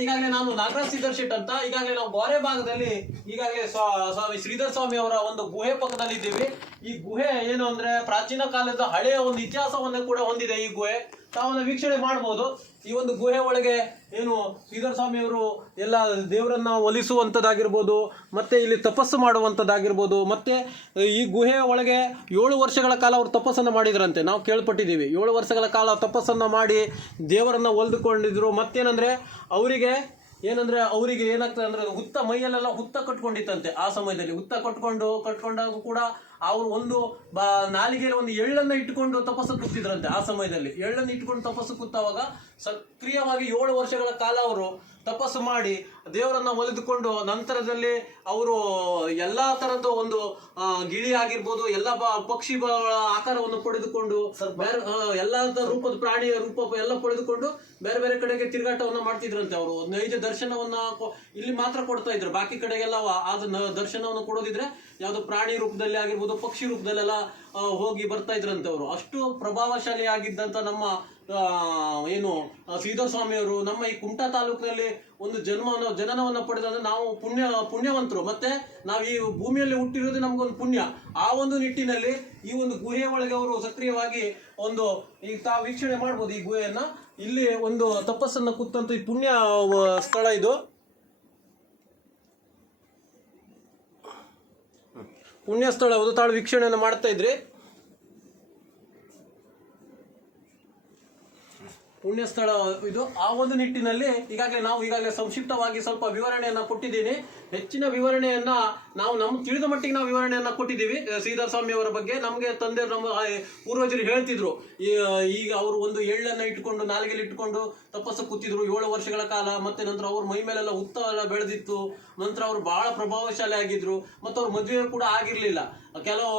ಈಗಾಗಲೇ ನಾನು ನಾಗರಾಜ್ ಸಿದ್ದರ್ ಶೆಟ್ ಅಂತ ಈಗಾಗಲೇ ನಾವು ಗೋರೆ ಭಾಗದಲ್ಲಿ ಈಗಾಗಲೇ ಸ್ವಾಮಿ ಶ್ರೀಧರ ಸ್ವಾಮಿ ಅವರ ಒಂದು ಗುಹೆ ಪಕ್ಕದಲ್ಲಿ ಇದ್ದೀವಿ. ಈ ಗುಹೆ ಏನು ಅಂದ್ರೆ ಪ್ರಾಚೀನ ಕಾಲದ ಹಳೆಯ ಒಂದು ಇತಿಹಾಸವನ್ನು ಕೂಡ ಹೊಂದಿದೆ ಈ ಗುಹೆ. ತಾವನ್ನು ವೀಕ್ಷಣೆ ಮಾಡಬಹುದು. ಈ ಒಂದು ಗುಹೆ ಒಳಗೆ ಏನು ಶ್ರೀಧರ ಸ್ವಾಮಿ ಅವರು ಎಲ್ಲ ದೇವರನ್ನ ಒಲಿಸುವಂಥದ್ದಾಗಿರ್ಬೋದು, ಮತ್ತೆ ಇಲ್ಲಿ ತಪಸ್ಸು ಮಾಡುವಂಥದ್ದಾಗಿರ್ಬೋದು. ಮತ್ತೆ ಈ ಗುಹೆ ಒಳಗೆ 7 ವರ್ಷಗಳ ಕಾಲ ಅವರು ತಪಸ್ಸನ್ನು ಮಾಡಿದ್ರಂತೆ, ನಾವು ಕೇಳ್ಪಟ್ಟಿದ್ದೀವಿ. 7 ವರ್ಷಗಳ ಕಾಲ ತಪಸ್ಸನ್ನು ಮಾಡಿ ದೇವರನ್ನ ಒಲಿದುಕೊಂಡಿದ್ರು. ಮತ್ತೇನಂದ್ರೆ ಅವರಿಗೆ ಏನಾಗ್ತದೆ ಅಂದ್ರೆ ಹುತ್ತ ಮೈಯಲ್ಲೆಲ್ಲ ಹುತ್ತ ಕಟ್ಕೊಂಡಿತ್ತಂತೆ. ಆ ಸಮಯದಲ್ಲಿ ಹುತ್ತ ಕಟ್ಕೊಂಡಾಗ ಕೂಡ ಅವರು ಒಂದು ನಾಲಿಗೆಯಲ್ಲಿ ಒಂದು ಎಳ್ಳನ್ನು ಇಟ್ಟುಕೊಂಡು ತಪಸ್ಸು ಕೂತಿದ್ರಂತೆ. ಆ ಸಮಯದಲ್ಲಿ ಎಳ್ಳನ್ನು ಇಟ್ಟುಕೊಂಡು ತಪಸ್ಸು ಕೂತವಾಗ ಸಕ್ರಿಯವಾಗಿ 7 ವರ್ಷಗಳ ಕಾಲ ಅವರು ತಪಸ್ಸು ಮಾಡಿ ದೇವರನ್ನ ಒಲಿದುಕೊಂಡು ನಂತರದಲ್ಲಿ ಅವರು ಎಲ್ಲಾ ತರದ ಒಂದು ಗಿಳಿ ಆಗಿರ್ಬೋದು, ಎಲ್ಲ ಪಕ್ಷಿಗಳ ಆಕಾರವನ್ನು ಪಡೆದುಕೊಂಡು ಎಲ್ಲಾ ರೂಪದ ಪ್ರಾಣಿಯ ರೂಪ ಎಲ್ಲ ಪಡೆದುಕೊಂಡು ಬೇರೆ ಬೇರೆ ಕಡೆಗೆ ತಿರುಗಾಟವನ್ನ ಮಾಡ್ತಿದ್ರಂತೆ. ಅವರು ನೈಜ ದರ್ಶನವನ್ನ ಇಲ್ಲಿ ಮಾತ್ರ ಕೊಡ್ತಾ ಇದ್ರು, ಬಾಕಿ ಕಡೆಗೆಲ್ಲ ದರ್ಶನವನ್ನು ಕೊಡೋದಿದ್ರೆ ಯಾವ್ದು ಪ್ರಾಣಿ ರೂಪದಲ್ಲಿ ಆಗಿರ್ಬೋದು, ಪಕ್ಷಿ ರೂಪದಲ್ಲೆಲ್ಲ ಹೋಗಿ ಬರ್ತಾ ಇದ್ರಂತೆ. ಅವರು ಅಷ್ಟು ಪ್ರಭಾವಶಾಲಿ ಆಗಿದ್ದಂತ ನಮ್ಮ ಏನು ಶ್ರೀಧರ ಸ್ವಾಮಿಯವರು ನಮ್ಮ ಈ ಕುಮಟಾ ತಾಲೂಕಿನಲ್ಲಿ ಒಂದು ಜನನವನ್ನ ಪಡೆದಂದ್ರೆ ನಾವು ಪುಣ್ಯವಂತರು. ಮತ್ತೆ ನಾವು ಈ ಭೂಮಿಯಲ್ಲಿ ಹುಟ್ಟಿರೋದು ನಮ್ಗೊಂದು ಪುಣ್ಯ. ಆ ಒಂದು ನಿಟ್ಟಿನಲ್ಲಿ ಈ ಒಂದು ಗುಹೆ ಒಳಗೆ ಅವರು ಸಕ್ರಿಯವಾಗಿ ಒಂದು ಈಗ ತಾವು ವೀಕ್ಷಣೆ ಮಾಡ್ಬೋದು. ಈ ಗುಹೆಯನ್ನ ಇಲ್ಲಿ ಒಂದು ತಪಸ್ಸನ್ನ ಕೂತಂತ ಈ ಪುಣ್ಯ ಸ್ಥಳ ಇದು. ಪುಣ್ಯ ಸ್ಥಳ ಒಂದು ತಾಳು ವೀಕ್ಷಣೆಯನ್ನು ಮಾಡ್ತಾ ಇದ್ರಿ. ಪುಣ್ಯ ಸ್ಥಳ ಇದು. ಆ ಒಂದು ನಿಟ್ಟಿನಲ್ಲಿ ಈಗಾಗಲೇ ಸಂಕ್ಷಿಪ್ತವಾಗಿ ಸ್ವಲ್ಪ ವಿವರಣೆಯನ್ನ ಕೊಟ್ಟಿದ್ದೀನಿ. ಹೆಚ್ಚಿನ ವಿವರಣೆಯನ್ನ ನಾವು ತಿಳಿದ ಮಟ್ಟಿಗೆ ನಾವು ವಿವರಣೆಯನ್ನ ಕೊಟ್ಟಿದ್ದೀವಿ ಶ್ರೀಧರ ಸ್ವಾಮಿ ಅವರ ಬಗ್ಗೆ. ನಮಗೆ ತಂದೆ ನಮ್ಮ ಪೂರ್ವಜರು ಹೇಳ್ತಿದ್ರು, ಈಗ ಅವರು ಒಂದು ಎಳ್ಳನ್ನ ಇಟ್ಕೊಂಡು ನಾಲಿಗೆಯಲ್ಲಿ ಇಟ್ಕೊಂಡು ತಪಸ್ಸು ಕೂತಿದ್ರು 7 ವರ್ಷಗಳ ಕಾಲ. ಮತ್ತೆ ನಂತರ ಅವ್ರ ಮೈ ಮೇಲೆಲ್ಲ ಹುತ್ತ ಎಲ್ಲ ಬೆಳೆದಿತ್ತು. ನಂತರ ಅವರು ಬಹಳ ಪ್ರಭಾವಶಾಲಿ ಆಗಿದ್ರು. ಮತ್ತು ಅವ್ರ ಮದುವೆ ಕೂಡ ಆಗಿರ್ಲಿಲ್ಲ. ಕೆಲವು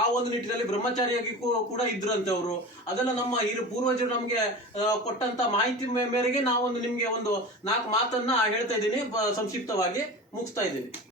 ಆ ಒಂದು ನಿಟ್ಟಿನಲ್ಲಿ ಬ್ರಹ್ಮಚಾರಿಯಾಗಿ ಕೂಡ ಇದ್ರಂತೆ ಅವರು. ಅದೆಲ್ಲ ನಮ್ಮ ಪೂರ್ವಜರು ನಮ್ಗೆ ಕೊಟ್ಟಂತ ಮಾಹಿತಿ ಮೇರೆಗೆ ನಾವೊಂದು ನಿಮ್ಗೆ ಒಂದು 4 ಮಾತನ್ನ ಹೇಳ್ತಾ ಇದ್ದೀನಿ, ಸಂಕ್ಷಿಪ್ತವಾಗಿ ಮುಗಿಸ್ತಾ ಇದ್ದೀನಿ.